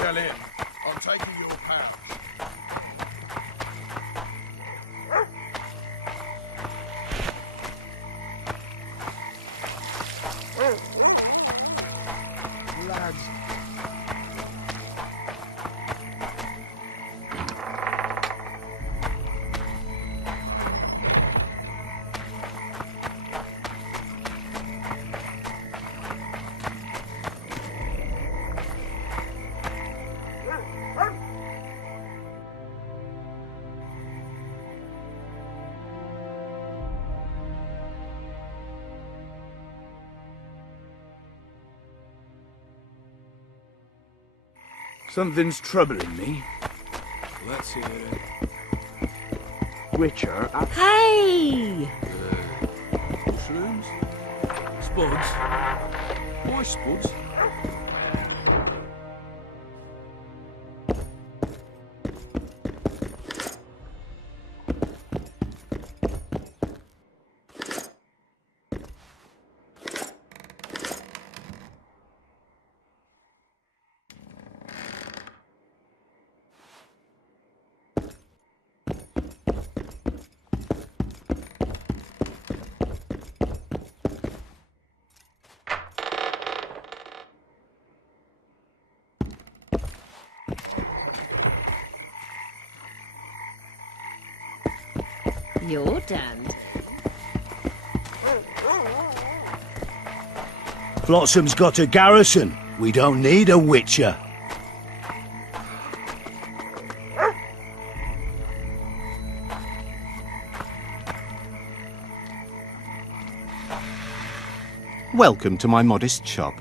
Tell him I'm taking your pouch. Lads. Something's troubling me. Let's hear it. Witcher. Hey! Mushrooms? Spuds? Why spuds? You're damned. Flotsam's got a garrison. We don't need a witcher. Welcome to my modest shop.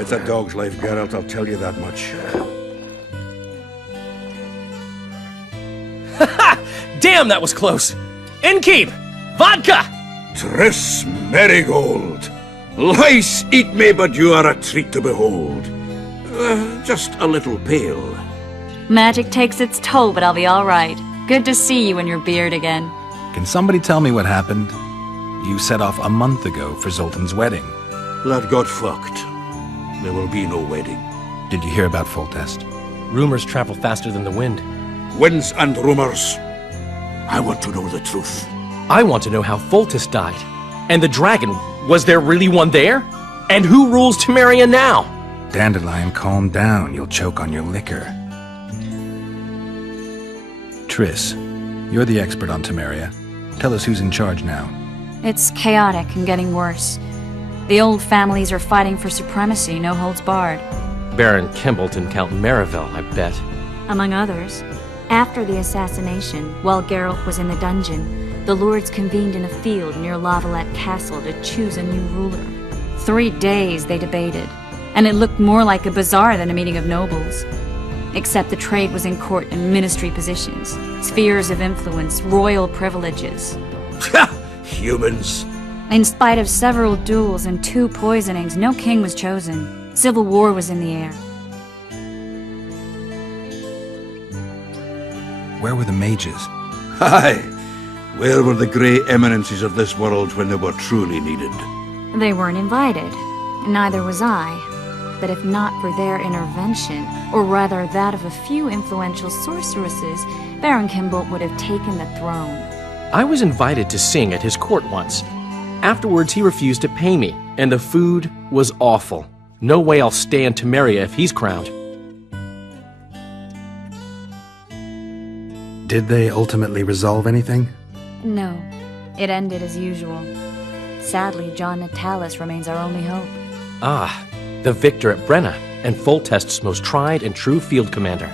It's a dog's life, Geralt, I'll tell you that much. Damn, that was close! Innkeep! Vodka! Triss Marigold! Lice eat me, but you are a treat to behold. Just a little pale. Magic takes its toll, but I'll be all right. Good to see you and your beard again. Can somebody tell me what happened? You set off a month ago for Zoltan's wedding. That got fucked. There will be no wedding. Did you hear about Foltest? Rumors travel faster than the wind. Winds and rumors. I want to know the truth. I want to know how Foltest died. And the dragon, was there really one there? And who rules Temeria now? Dandelion, calm down. You'll choke on your liquor. Triss, you're the expert on Temeria. Tell us who's in charge now. It's chaotic and getting worse. The old families are fighting for supremacy, no holds barred. Baron Kimbolt and Count Mariville, I bet. Among others. After the assassination, while Geralt was in the dungeon, the lords convened in a field near Lavalette Castle to choose a new ruler. 3 days they debated, and it looked more like a bazaar than a meeting of nobles. Except the trade was in court and ministry positions, spheres of influence, royal privileges. Humans. In spite of several duels and 2 poisonings, no king was chosen. Civil war was in the air. Where were the mages? Aye. Where were the grey eminences of this world when they were truly needed? They weren't invited. Neither was I. But if not for their intervention, or rather that of a few influential sorceresses, Baron Kimbolt would have taken the throne. I was invited to sing at his court once. Afterwards, he refused to pay me, and the food was awful. No way I'll stay in Temeria if he's crowned. Did they ultimately resolve anything? No, it ended as usual. Sadly, John Natalis remains our only hope. Ah, the victor at Brenna, and Foltest's most tried and true field commander.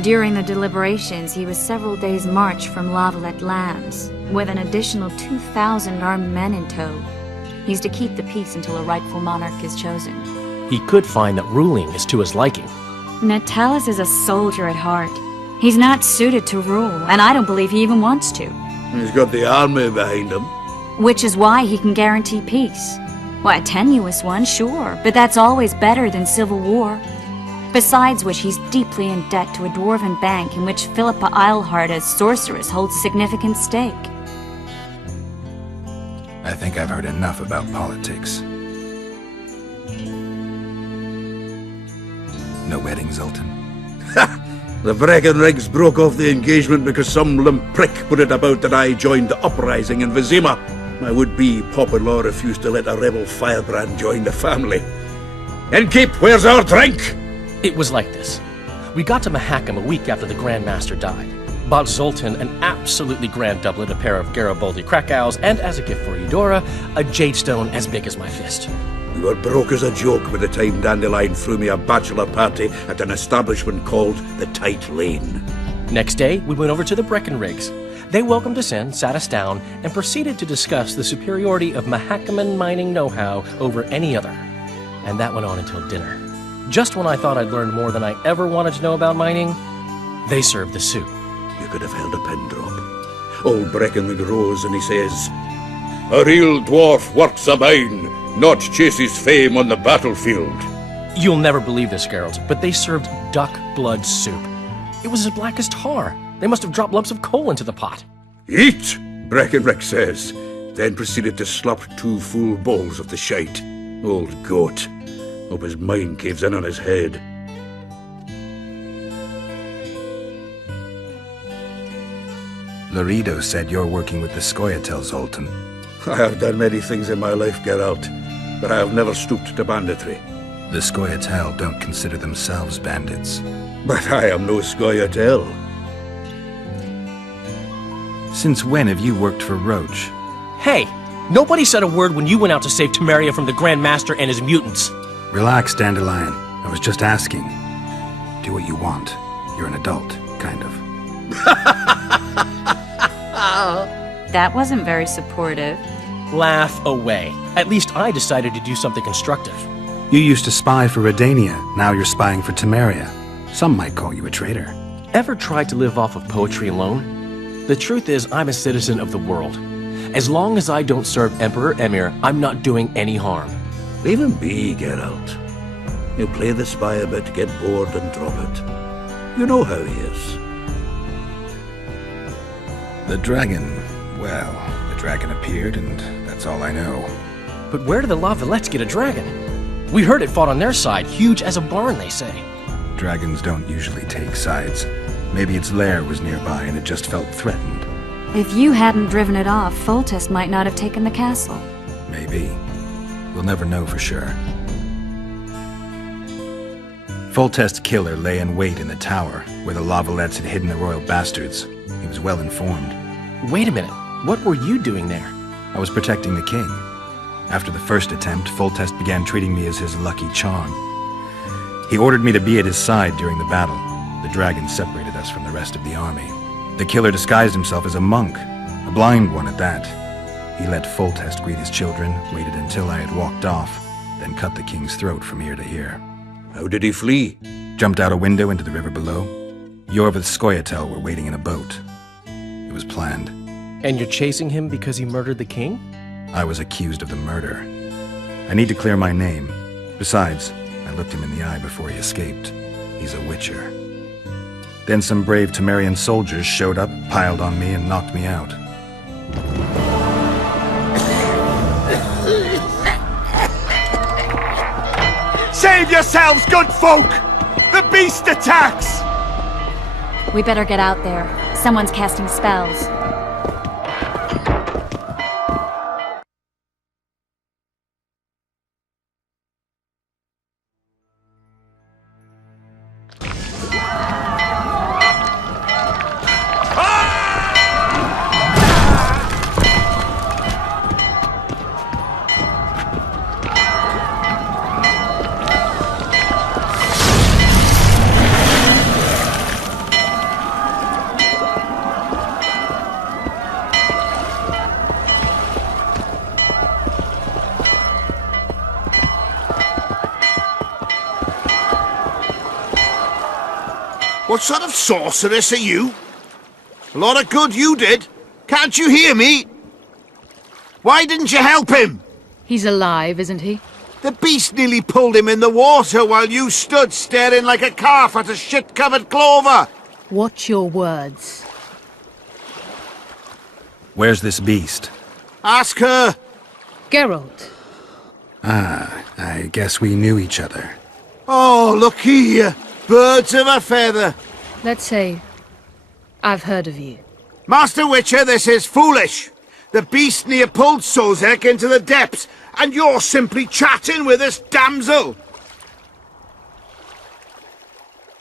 During the deliberations, he was several days' march from Lavalette lands, with an additional 2,000 armed men in tow. He's to keep the peace until a rightful monarch is chosen. He could find that ruling is to his liking. Natalis is a soldier at heart. He's not suited to rule, and I don't believe he even wants to. He's got the army behind him. Which is why he can guarantee peace. Why, a tenuous one, sure, but that's always better than civil war. Besides which, he's deeply in debt to a dwarven bank in which Philippa Eilhart as Sorceress holds significant stake. I think I've heard enough about politics. No wedding, Zoltan? The Breckenrigs broke off the engagement because some limp prick put it about that I joined the uprising in Vizima. My would-be pop-in-law refused to let a rebel firebrand join the family. Innkeep, where's our drink? It was like this. We got to Mahakam a week after the Grand Master died. Bought Zoltan an absolutely grand doublet, a pair of Garibaldi Krakau's, and as a gift for Eudora, a jadestone as big as my fist. We were broke as a joke by the time Dandelion threw me a bachelor party at an establishment called the Tight Lane. Next day, we went over to the Breckenrigs. They welcomed us in, sat us down, and proceeded to discuss the superiority of Mahakaman mining know-how over any other. And that went on until dinner. Just when I thought I'd learned more than I ever wanted to know about mining, they served the soup. You could have held a pin drop. Old Breckenrig rose and he says, "A real dwarf works a mine, not chases fame on the battlefield." You'll never believe this, Geralt, but they served duck blood soup. It was as black as tar. They must have dropped lumps of coal into the pot. "Eat," Breckenrig says, then proceeded to slurp 2 full bowls of the shite. Old goat. Hope his mind caves in on his head. Laredo said you're working with the Scoia'tael, Zoltan. I have done many things in my life, Geralt, but I have never stooped to banditry. The Scoia'tael don't consider themselves bandits. But I am no Scoia'tael. Since when have you worked for Roach? Hey, nobody said a word when you went out to save Temeria from the Grand Master and his mutants. Relax, Dandelion. I was just asking. Do what you want. You're an adult, kind of. That wasn't very supportive. Laugh away. At least I decided to do something constructive. You used to spy for Redania. Now you're spying for Temeria. Some might call you a traitor. Ever tried to live off of poetry alone? The truth is, I'm a citizen of the world. As long as I don't serve Emperor Emir, I'm not doing any harm. Leave him be, Geralt. You play the spy a bit, get bored and drop it. You know how he is. The dragon... well, the dragon appeared, and that's all I know. But where did the Lavalettes get a dragon? We heard it fought on their side, huge as a barn, they say. Dragons don't usually take sides. Maybe its lair was nearby and it just felt threatened. If you hadn't driven it off, Foltest might not have taken the castle. Maybe. We'll never know for sure. Foltest's killer lay in wait in the tower, where the Lavalettes had hidden the royal bastards. He was well informed. Wait a minute. What were you doing there? I was protecting the king. After the first attempt, Foltest began treating me as his lucky charm. He ordered me to be at his side during the battle. The dragon separated us from the rest of the army. The killer disguised himself as a monk, a blind one at that. He let Foltest greet his children, waited until I had walked off, then cut the king's throat from ear to ear. How did he flee? Jumped out a window into the river below. Yorvith's Scoia'tael were waiting in a boat. It was planned. And you're chasing him because he murdered the king? I was accused of the murder. I need to clear my name. Besides, I looked him in the eye before he escaped. He's a witcher. Then some brave Temerian soldiers showed up, piled on me, and knocked me out. Save yourselves, good folk! The beast attacks! We better get out there. Someone's casting spells. What sort of sorceress are you? A lot of good you did. Can't you hear me? Why didn't you help him? He's alive, isn't he? The beast nearly pulled him in the water while you stood staring like a calf at a shit-covered clover. Watch your words. Where's this beast? Ask her. Geralt. I guess we knew each other. Oh, look here. Birds of a feather. Let's say I've heard of you. Master Witcher, this is foolish. The beast near pulled Sozek into the depths, and you're simply chatting with this damsel.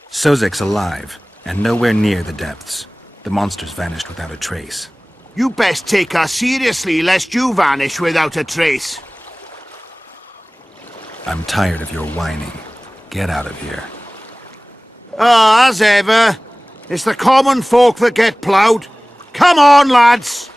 Sozek's alive, and nowhere near the depths. The monster's vanished without a trace. You best take her seriously, lest you vanish without a trace. I'm tired of your whining. Get out of here. Ah, as ever. It's the common folk that get ploughed. Come on, lads!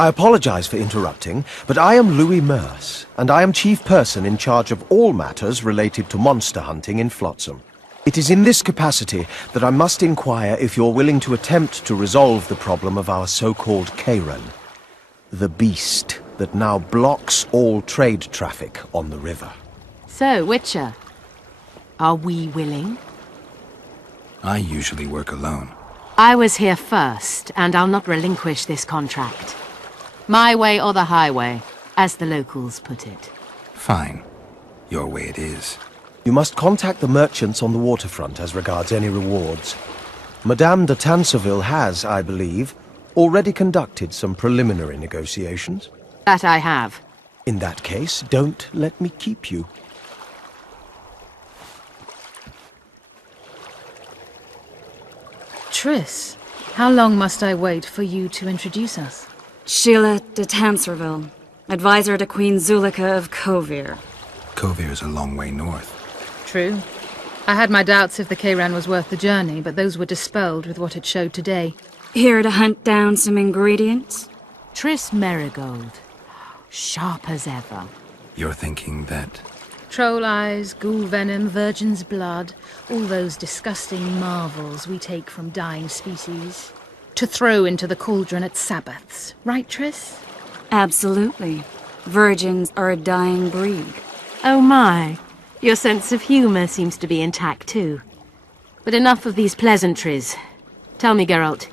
I apologize for interrupting, but I am Louis Merce, and I am chief person in charge of all matters related to monster hunting in Flotsam. It is in this capacity that I must inquire if you're willing to attempt to resolve the problem of our so-called Karen, the beast that now blocks all trade traffic on the river. So, Witcher, are we willing? I usually work alone. I was here first, and I'll not relinquish this contract. My way or the highway, as the locals put it. Fine. Your way it is. You must contact the merchants on the waterfront as regards any rewards. Madame de Tanseville has, I believe, already conducted some preliminary negotiations. That I have. In that case, don't let me keep you. Triss, how long must I wait for you to introduce us? Sheila de Tanserville, advisor to Queen Zulika of Kovir. Kovir's a long way north. True. I had my doubts if the Kayran was worth the journey, but those were dispelled with what it showed today. Here to hunt down some ingredients? Triss Merigold. Sharp as ever. You're thinking that... Troll eyes, ghoul venom, virgin's blood, all those disgusting marvels we take from dying species. To throw into the cauldron at Sabbaths. Right, Triss? Absolutely. Virgins are a dying breed. Oh my. Your sense of humor seems to be intact too. But enough of these pleasantries. Tell me, Geralt.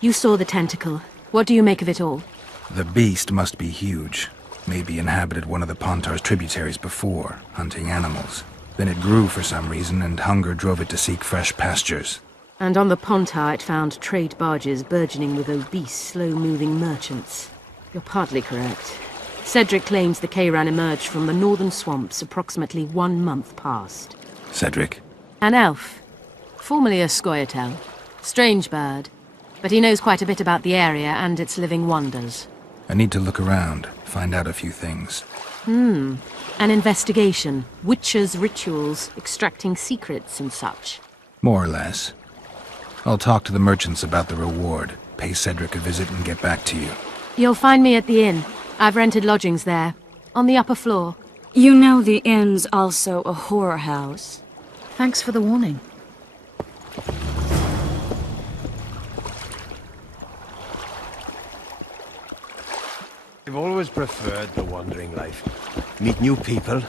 You saw the tentacle. What do you make of it all? The beast must be huge. Maybe inhabited one of the Pontar's tributaries before, hunting animals. Then it grew for some reason, and hunger drove it to seek fresh pastures. And on the Pontar it found trade barges burgeoning with obese, slow-moving merchants. You're partly correct. Cedric claims the Kayran emerged from the northern swamps approximately 1 month past. Cedric? An elf. Formerly a Scoia'tael. Strange bird. But he knows quite a bit about the area and its living wonders. I need to look around, find out a few things. An investigation. Witches' rituals, extracting secrets and such. More or less. I'll talk to the merchants about the reward, pay Cedric a visit and get back to you. You'll find me at the inn. I've rented lodgings there, on the upper floor. You know the inn's also a horror house. Thanks for the warning. I've always preferred the wandering life. Meet new people,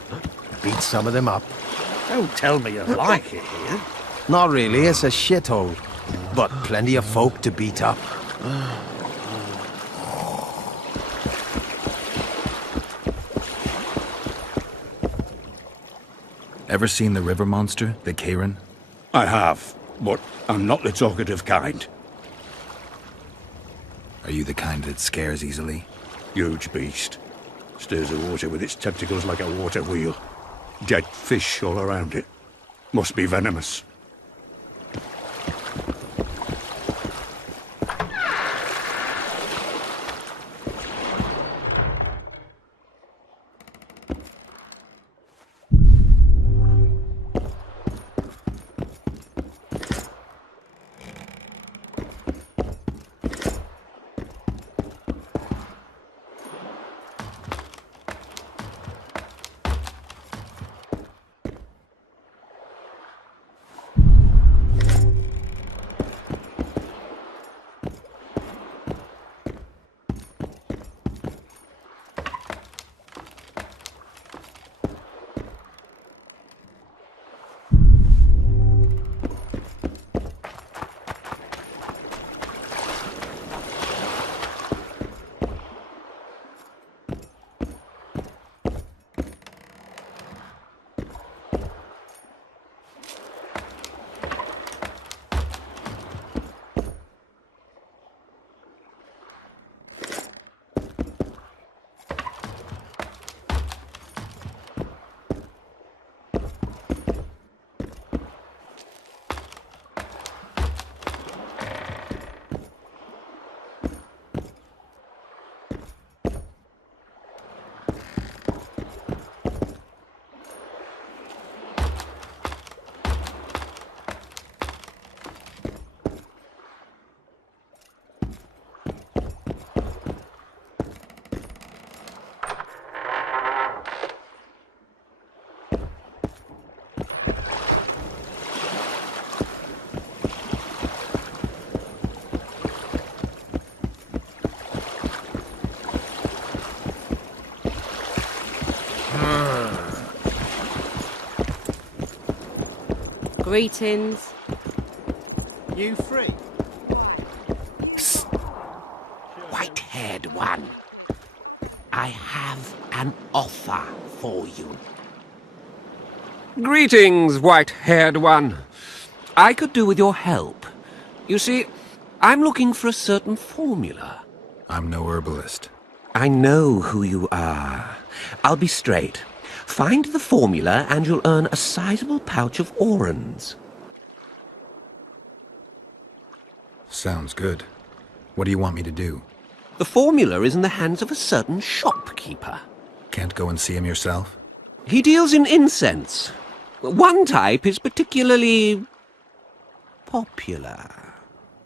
beat some of them up. Don't tell me you like it here. Not really, it's a shithole. But plenty of folk to beat up. Ever seen the river monster, the Kayran? I have, but I'm not the talkative kind. Are you the kind that scares easily? Huge beast. Stirs the water with its tentacles like a water wheel. Dead fish all around it. Must be venomous. Greetings. You free? White-haired one, I have an offer for you. Greetings, white-haired one. I could do with your help. You see, I'm looking for a certain formula. I'm no herbalist. I know who you are. I'll be straight. Find the formula and you'll earn a sizable pouch of orans. Sounds good. What do you want me to do? The formula is in the hands of a certain shopkeeper. Can't go and see him yourself? He deals in incense. One type is particularly popular.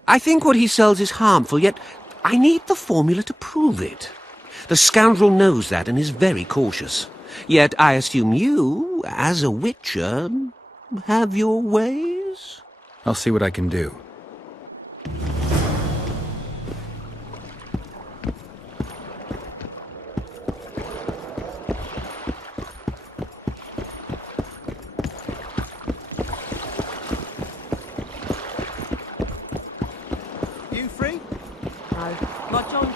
I think what he sells is harmful, yet I need the formula to prove it. The scoundrel knows that and is very cautious. Yet I assume you, as a witcher, have your ways? I'll see what I can do. You free? No. Lodge on.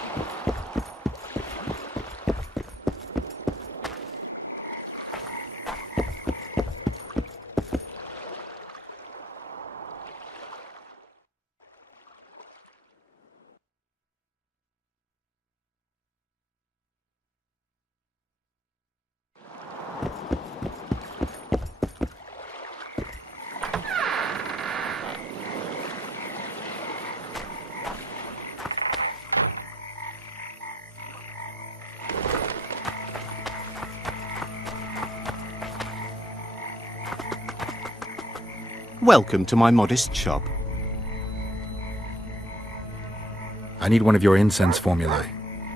Welcome to my modest shop. I need one of your incense formulae.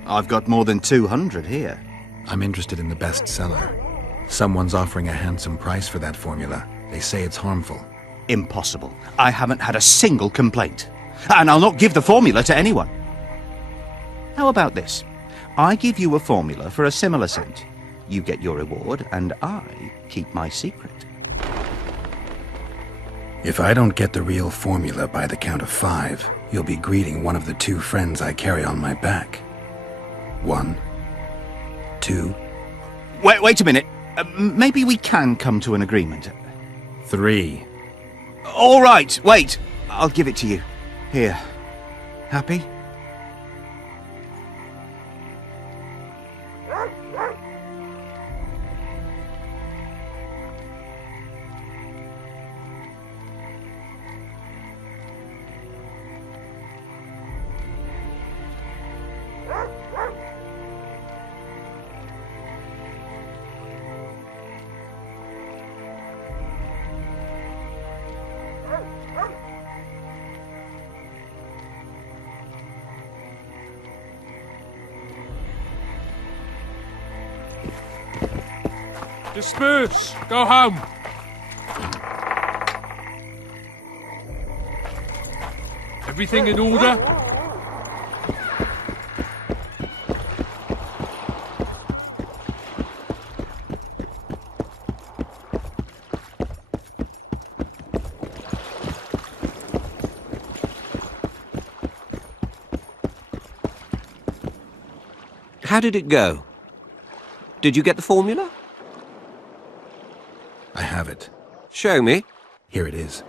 I've got more than 200 here. I'm interested in the best seller. Someone's offering a handsome price for that formula. They say it's harmful. Impossible. I haven't had a single complaint. And I'll not give the formula to anyone. How about this? I give you a formula for a similar scent. You get your reward, and I keep my secret. If I don't get the real formula by the count of 5, you'll be greeting one of the 2 friends I carry on my back. 1, 2... Wait a minute. Maybe we can come to an agreement. 3. All right, wait. I'll give it to you. Here. Happy? Disperse! Go home! Everything in order? How did it go? Did you get the formula? I have it. Show me. Here it is.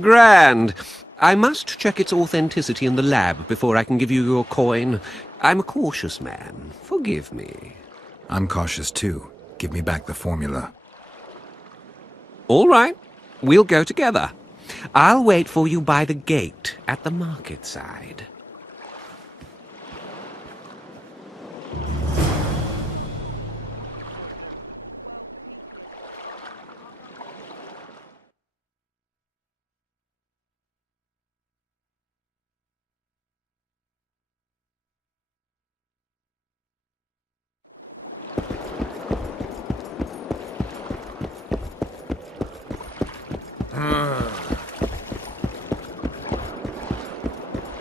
Grand. I must check its authenticity in the lab before I can give you your coin. I'm a cautious man. Forgive me. I'm cautious too. Give me back the formula. All right. We'll go together. I'll wait for you by the gate at the market side.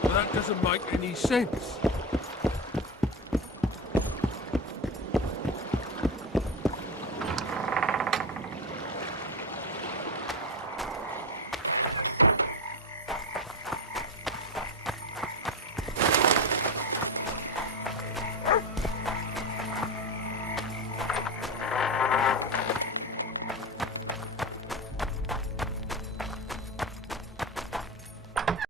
Well, that doesn't make any sense.